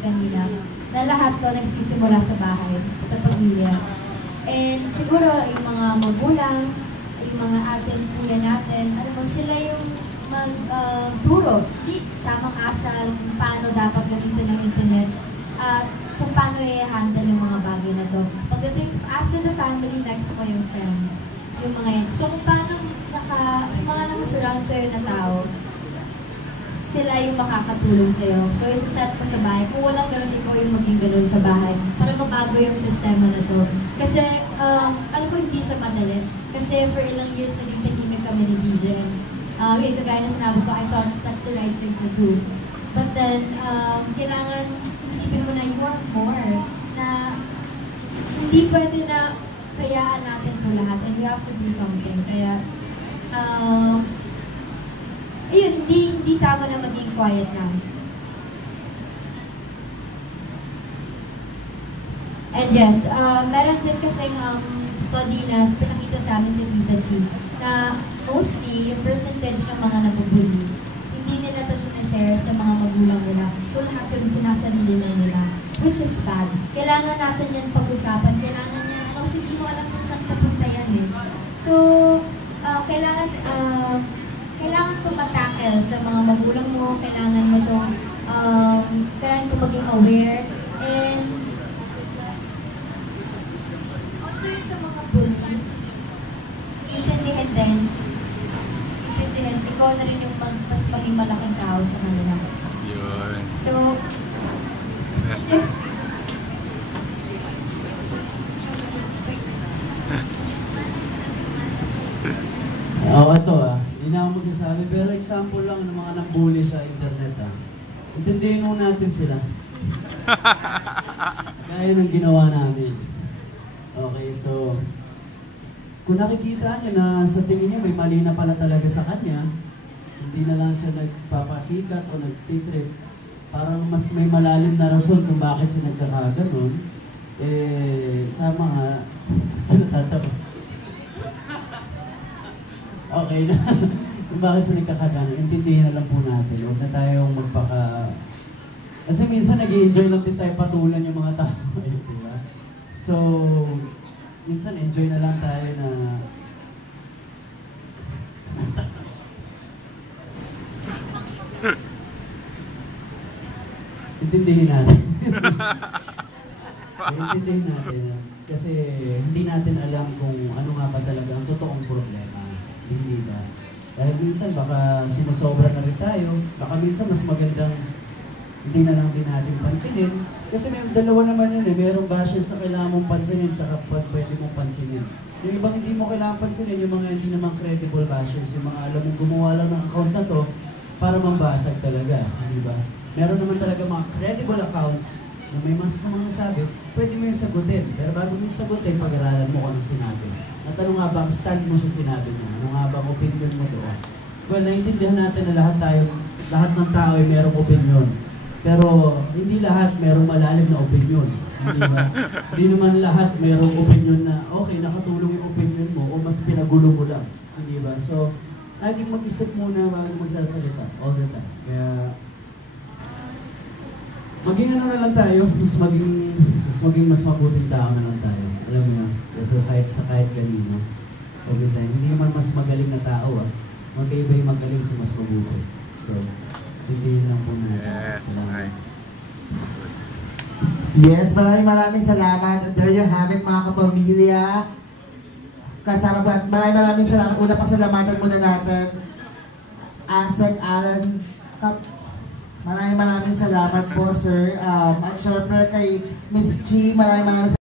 kanina, na lahat to nagsisimula sa bahay, sa pamilya. And siguro yung mga magulang, yung mga atin, kuya natin, alam mo, sila yung magturo, tamang asal, kung paano dapat gamitin ng internet, at kung paano i-handle yung mga bagay na to. Pagdating after the family, next po yung friends, yung mga yan. So kung paano yung mga nakasurround sa'yo na tao, sila yung makakatulong sa'yo. So isa-set mo sa bahay. Kung walang ganun, ikaw yung maging ganun sa bahay para mabago yung sistema na to. Kasi, alam ko hindi siya madali. Kasi for ilang years, naging tahimik kami ni DJ. Ito gaya na sinabi ko, I thought that's the right thing to do. But then, kailangan isipin mo na you want more. Na hindi pwede na kayaan natin po lahat and you have to do something. Kaya, ayun, hindi tama na maging quiet lang. And yes, meron din kasing study na pinakita sa amin si Tita Chi na mostly yung percentage ng mga nabubuli, hindi nila to sinashare sa mga magulang nila. So lahat yung sinasarili nila, which is bad. Kailangan natin yan pag-usapan, kailangan yan, kasi hindi mo alam kung saan papunta yan eh. So, kailangan tumatakel sa mga magulang mo, kailangan mo itong maging aware, and also yun sa mga bullies, intindihin din, ikaw na rin yung mas maging malaking tao sa kanila. Yun. So, next. Ito hindi na ako magsasabi, pero example lang ng mga nambuli sa internet Intindihin mo natin sila. Kaya ng ginawa namin. Okay, so kung nakikita niyo na sa tingin niya may mali na pala talaga sa kanya, hindi na lang siya nagpapasikat o nagtitrip, parang mas may malalim na rason kung bakit siya nagkakaganon, sama nga, natatawa. Okay na. Kung bakit siya nagkakaganon, intindihin na lang po natin. Huwag na tayong magpaka... Kasi minsan nag-i-enjoy lang din tayo patulan yung mga tao. Diba? So, minsan enjoy na lang tayo na... Intindihin natin. Intindihin natin. Kasi hindi natin alam kung ano nga ba talaga ang totoong problema. Hindi ba? Dahil minsan baka sumusobra na rin tayo. Baka minsan mas magandang hindi na lang din natin pansinin. Kasi may dalawa naman yun Mayroong bashes na kailangan mong pansinin tsaka pwede mong pansinin. Yung ibang hindi mo kailangan pansinin, yung mga hindi naman credible bashes, yung mga alam mong gumawa lang ng account na to para mambasag talaga. Di ba? Meron naman talaga mga credible accounts na may masasamang sabi, pwede mo yung sagutin. Pero bago mo yung sagutin, pag-aralan mo kung anong sinabi. At ano nga ba ang stand mo sa sinabi niya? Ano nga ba ang opinion mo doon? Well, naiintindihan natin na lahat ng tao ay merong opinion. Pero hindi lahat merong malalim na opinion. Hindi ba? Hindi naman lahat merong opinion na okay, nakatulong yung opinion mo o mas pinagulo mo lang. Hindi ba? So, laging mag-isip muna bago magsasalita all the time. Kaya, maging ano na lang tayo, maging mas mabuting tao na lang tayo. Alam mo na, sa kahit kanino. All the time. Hindi naman mas magaling na tao Magkaiba yung magaling sa mas mabuti. So, hindi lang po na. Yes, nice. Yes, maraming salamat. And there you have it, mga kapamilya. Kasama po, maraming salamat. Una pasalamatan muna natin. Sir Alan, maraming salamat po, sir. At syempre kay Miss G, maraming